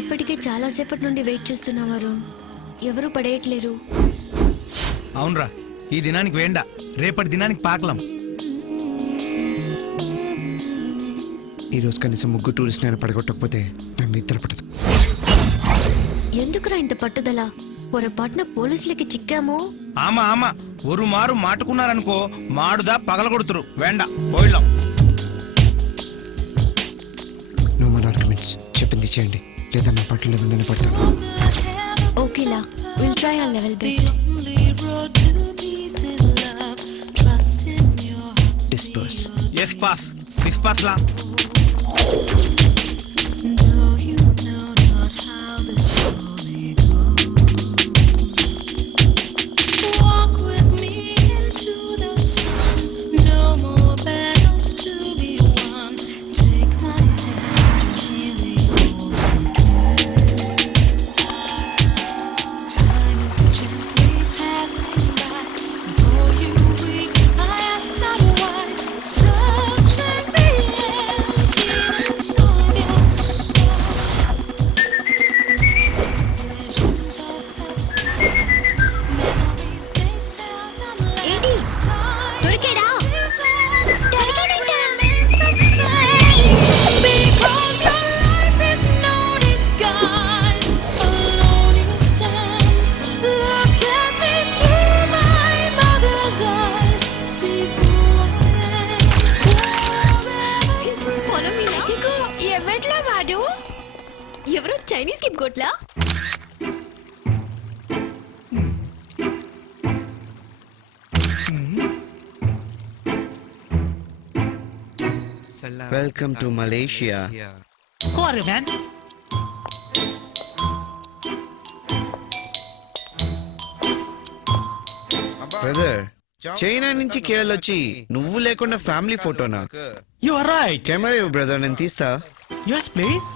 ఇప్పటికే చాలా సేపటి నుండి వెయిట్ చేస్తున్నాం వరుణ్. ఎవరు పడేయట్లేరు. అవునరా, ఈ దినానికి వేండా, రేపటి దినానికి పాకలం. ఈ రోజు కనీసం ముగ్గురు టూరిస్ట్ నేను పడగొట్టకపోతే నాకు నిద్ర పడదు. ఎందుకురా ఇంత పట్టుదల? పొరపాటున పోలీసులకి చిక్కామో? ఆమా ఆమా, ఒరు మారు మాటుకున్నారనుకో, మాడుదా పగలగొడుతురు. వేండా పోయిళ్ళం. నువ్వు మన ఆర్గ్యుమెంట్స్ చెప్పింది చేయండి, లేదా నా పట్ల లెవెల్ పడతాను. ఓకేలా, will try our level best. Disperse. ఎస్ పాస్, డిస్పాస్ లా. ఎవరో చైనీస్ కిప్ కొట్లా? Welcome to Malaysia. Who are you, man? Brother, China నుంచి కేరళ వచ్చి నువ్వు లేకుండా ఫ్యామిలీ ఫోటోనా? You are right. కెమెరా ఇవ్వు బ్రదర్, నేను తీస్తా. Yes, please.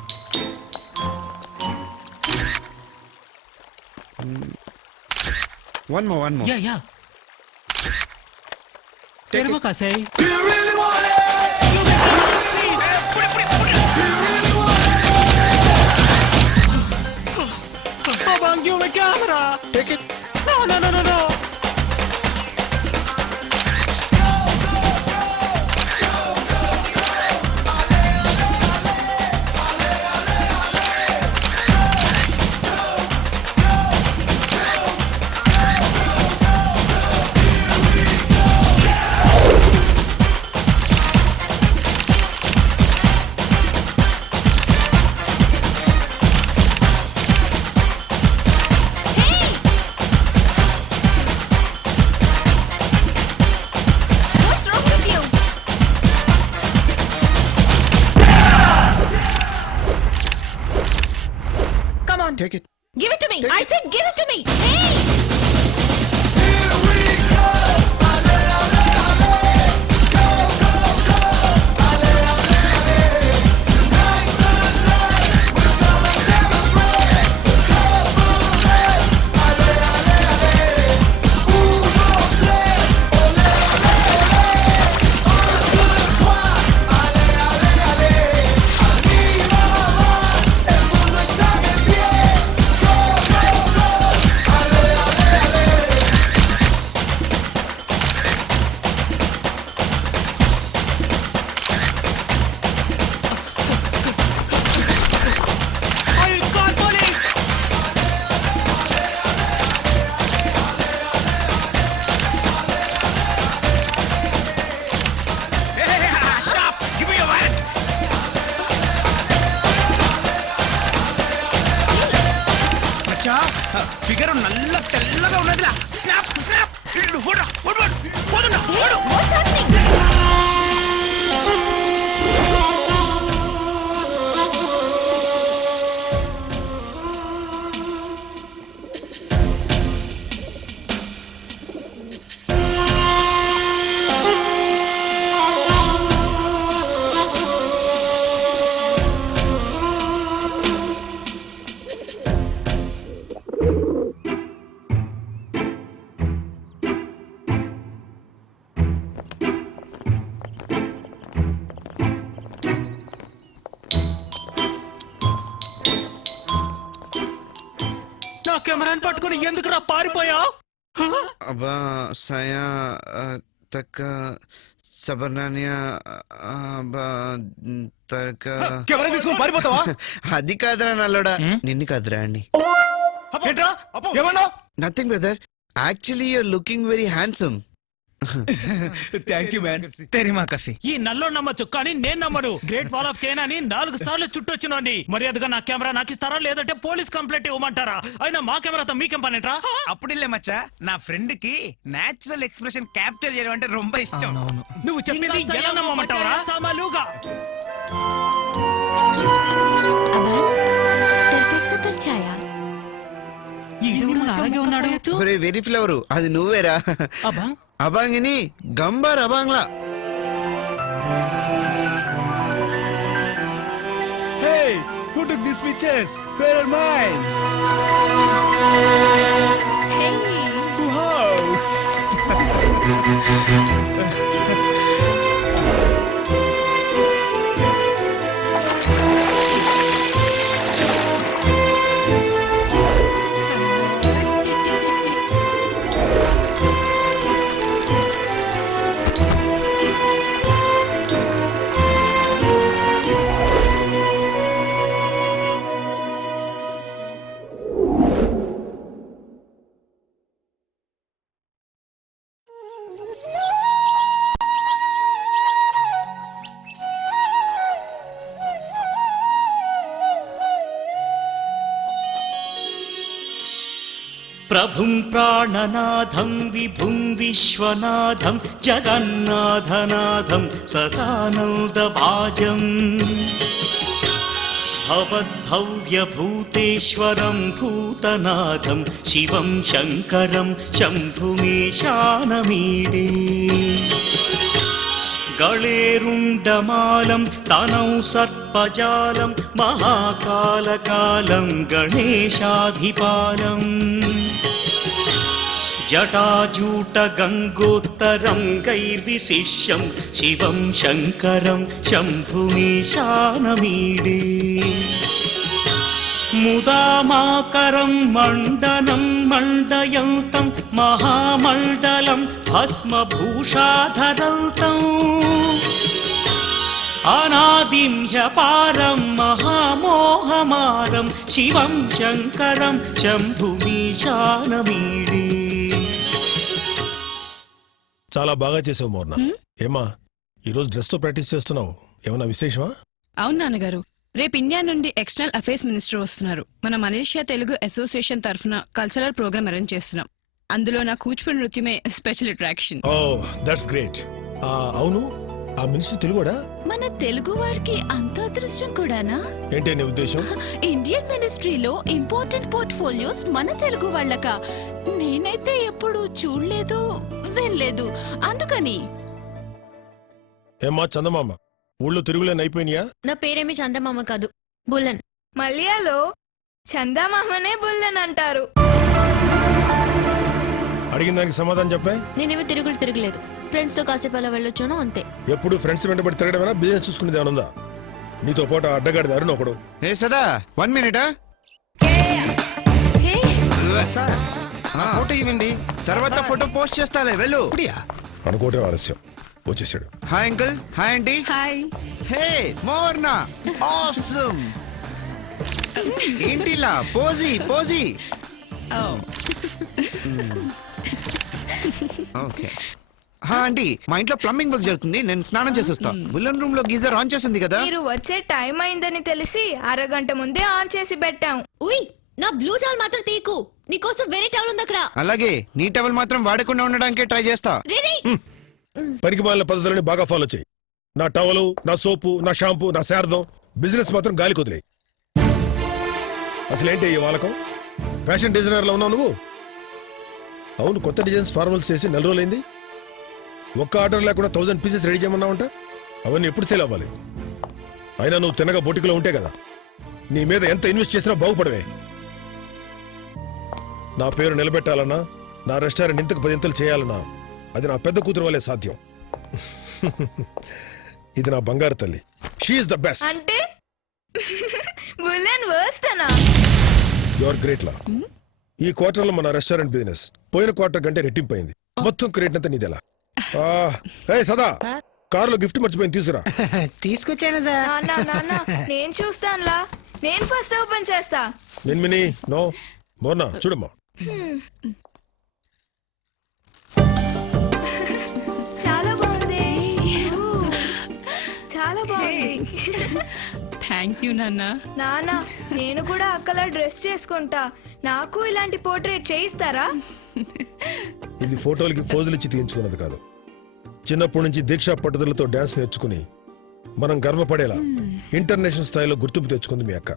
One more. Yeah. Terima kasih. Abang, give me camera. Take it. No. Take it. Give it to me. I said give it to me. Hey! Figure నల్ల తెల్లగా ఉన్నదిలా. Snap కెమెరాని పట్టుకుని ఎందుకురా పారిపోయావు? అబ్బా సయా తక్క సబర్నానియా అబ్బా తక్క కెమెరా తీసుకుని పారిపోతావా? అది కాదురా నల్లోడా, హ్మ్? నిన్ను కాదురా అండి. ఏంట్రా? ఏమన్నావ్? Nothing brother, actually you're looking very handsome. Thank you man. తెరిమా కసి. ఈ నల్లో నమ్మచ్చు కానీ నేను నమ్మను. గ్రేట్ వాల్ ఆఫ్ చైనా అని 4 సార్లు చుట్టొచ్చినండి. మర్యాదగా నా కెమెరా నాకు ఇస్తారా లేదంటే పోలీస్ కంప్లైంట్ ఇవ్వమంటారా? అయినా మా కెమెరాతో మీకేం పనేట్రా? అప్పుడిల్లే మచ్చా, నా ఫ్రెండ్ కి నేచురల్ ఎక్స్ప్రెషన్ క్యాప్చర్ చేయడం అంటే ரொம்ப ఇష్టం. నువ్వు చెప్పింది ఎలా నమ్మమంటావరా? సామాలుగా అలాగే ఉన్నాడు. వెరీ ఫ్లవరు, అది నువ్వేరా. అబ్బా అబాంగిని గంబార్ అబాంగ్లా. Hey, who took these pictures? Where are mine? Wow. ప్రభుం ప్రాణనాథం విభుం Viswanatham జగన్నాథనాథం సదానందభాజం భవద్భవ్యభూతేశ్వరం భూతనాథం శివం శంకరం శంభుమీశానమీడే గళేరుండమాలం తనౌ సర్పజాలం మహాకాలకాలం గణేశాధిపాలం జటాజూట గంగోత్తరం గైర్విశిష్యం శివం శంకరం శంభుమీశానమీడే ముదామాకరం మండనం మండయంతం మహామండలం భస్మభూషాధరంతం అనాదిం హ్యపారం మహామోహమారం శివం శంకరం శంభుమీశానమీడే. చాలా బాగా చేసావు మోర్న. ఏమా ఈరోజు డ్రెస్ తో ప్రాక్టీస్ చేస్తున్నావు, ఏమన్నా విశేషమా? అవును నాన్నగారు, రేపు ఇండియా నుండి ఎక్స్టర్నల్ అఫైర్స్ మినిస్టర్ వస్తున్నారు. మన మలేషియా తెలుగు అసోసియేషన్ తరఫున కల్చరల్ ప్రోగ్రామ్ అరేంజ్ చేస్తున్నాం. అందులో నా కూచిపూడి నృత్యమే special attraction. Oh that's great. అవును, ఆ మినిస్టర్ తెలుగుడా? మన తెలుగు వారికి అంత అదృష్టం కూడానా? ఏంటి నీ ఉద్దేశం? ఇండియన్ మినిస్ట్రీలో ఇంపార్టెంట్ పోర్ట్ఫోలియోస్ మన తెలుగు వాళ్ళక. నేనైతే ఎప్పుడు చూడలేదు వెళ్ళలేదు, అందుకని. ఏమ్మా చందమామ, ఊళ్ళో తిరుగులేని అయిపోయినాయా? నా పేరేమి చందమామ కాదు, బుల్లన్. మలయాలో చందమామనే బుల్లన్ అంటారు. అడిగిన దానికి సమాధానం చెప్పే. నేనేమి తిరగలేదు, ఫ్రెండ్స్ తో కాసేపు అలా వెళ్ళొచ్చాను అంతే. ఎప్పుడు ఫ్రెండ్స్ వెంటబడి తిరగడమేనా, బిజినెస్ చూసుకునేది ఏమైనా ఉందా? నీతో పాటు అడ్డగాడిది అరుణ్ ఒకడు. ఏ సదా 1 minute. ఫోటో ఇవ్వండి, తర్వాత ఫోటో పోస్ట్ చేస్తాలే, వెళ్ళు. అనుకోవటం ఆలస్యం, వచ్చేసాడు. Hi uncle, hi aunty. Hi. Hey మోర్నా, ఆసమ్. ఏంటిలా పోజీ పోజీ. ఓకే. ఆంటీ, మా ఇంట్లో ప్లంబింగ్ వర్క్ జరుగుతుంది, నేను స్నానం చేసి వస్తా. బుల్లన్ రూమ్ లో గీజర్ ఆన్ చేసింది కదా. మీరు వచ్చే టైం అయిందని తెలిసి అరగంట ముందే ఆన్ చేసి పెట్టాం. ఉయ్, నా బ్లూ టవల్ మాత్రం తీకు, నీకోసం వేరే టవల్ ఉంది అక్కడ. అలాగే నీ టవల్ మాత్రం వాడకుండా ఉండడానికే ట్రై చేస్తా. పనికి మాలిన పద్ధతులని బాగా ఫాలో చేయి. నా టవలు, నా సోపు, నా షాంపూ, నా శారదం, బిజినెస్ మాత్రం గాలి కుదిలే. అసలేంటి ఈ వాలకం? ఫ్యాషన్ డిజైనర్ లో ఉన్నావు నువ్వు? అవును, కొత్త డిజైన్స్ ఫార్మల్స్ చేసి 4 రోజులైంది. ఒక్క ఆర్డర్ లేకుండా 1000 పీసెస్ రెడీ చేయమన్నావంట. అవన్నీ ఎప్పుడు సేల్ అవ్వాలి? అయినా నువ్వు తినగా బొటికలో ఉంటే కదా. నీ మీద ఎంత ఇన్వెస్ట్ చేసినా బాగుపడవే. నా పేరు నిలబెట్టాలన్నా, నా రెస్టారెంట్ ఇంతకు 10 ఇంతలు చేయాలన్నా, అది నా పెద్ద కూతురు వల్లే సాధ్యం. ఇది నా బంగారు తల్లి. She is the best. అంటే బుల్లన్ వర్స్తనా? యు ఆర్ గ్రేట్ లా. ఈ క్వార్టర్ లో మన రెస్టారెంట్ బిజినెస్ పోయిన క్వార్టర్ కంటే రెట్టింపైంది. మొత్తం క్రెడిట్ అంతా నీదెలా. సదా కారులో గిఫ్ట్ మర్చిపోయింది, తీసుకురా. తీసుకొచ్చాను సార్. నాన్న నాన్న నేను చూస్తానులా, నేను ఫస్ట్ ఓపెన్ చేస్తా. మిన్మిని నో మోర్నా చూడమ్మా. హ్మ్. చాలా బాగుంది. చాలా బాగుంది. థ్యాంక్ యూ నాన్న. నాన్న నేను కూడా అక్కలా డ్రెస్ చేసుకుంటా, నాకు ఇలాంటి పోర్ట్రేట్ చేయిస్తారా? ఇది ఫోటోలకి పోజులు ఇచ్చి తీయించుకున్నది కాదు. చిన్నప్పటి నుంచి దీక్షా పట్టుదలతో డాన్స్ నేర్చుకుని మనం గర్వపడేలా ఇంటర్నేషనల్ స్థాయిలో గుర్తింపు తెచ్చుకుంది మీ అక్క.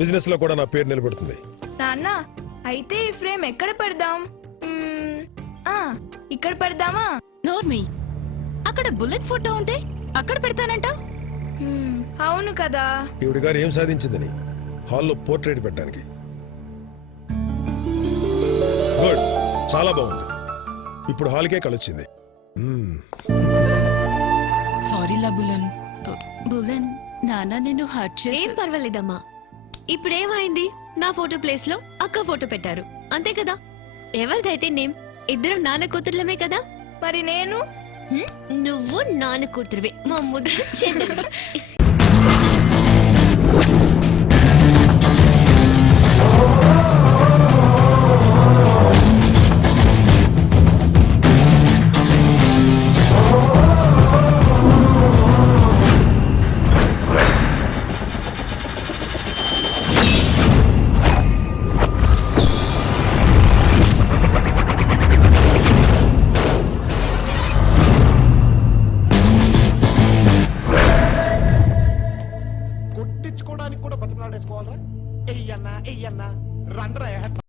బిజినెస్ లో కూడా నా పేరు నిలబడుతుంది. నాన్న అయితే ఈ ఫ్రేమ్ ఎక్కడ పెడదాం? ఇక్కడ పెడదామా? నోర్మి, అక్కడ బుల్లెట్ ఫోటో ఉంటే అక్కడ పెడతానంట. అవును కదా. ఈవిడ గారు ఏం సాధించిందని హాల్లో పోర్ట్రేట్ పెట్టడానికి. గుడ్, చాలా బాగుంది. ఇప్పుడు హాల్కే కలొచ్చింది. సారీలా బులన్. బులన్, నాన్న నిన్ను హర్ట్ ఏం పర్వాలేదమ్మా. ఇప్పుడేమైంది? నా ఫోటో ప్లేస్ లో అక్క ఫోటో పెట్టారు, అంతే కదా. ఎవరిదైతే నేమ్, ఇద్దరం నాన్న కూతుర్లమే కదా. మరి నేను? నువ్వు నాన్న కూతురువే, మా ముద్దు చెల్లెలు. కొట్టించుకోవడానికి కూడా బతిమలాడేసుకోవాలరా? ఎయ్యన్నా ఎయ్యన్నా రండ్రా.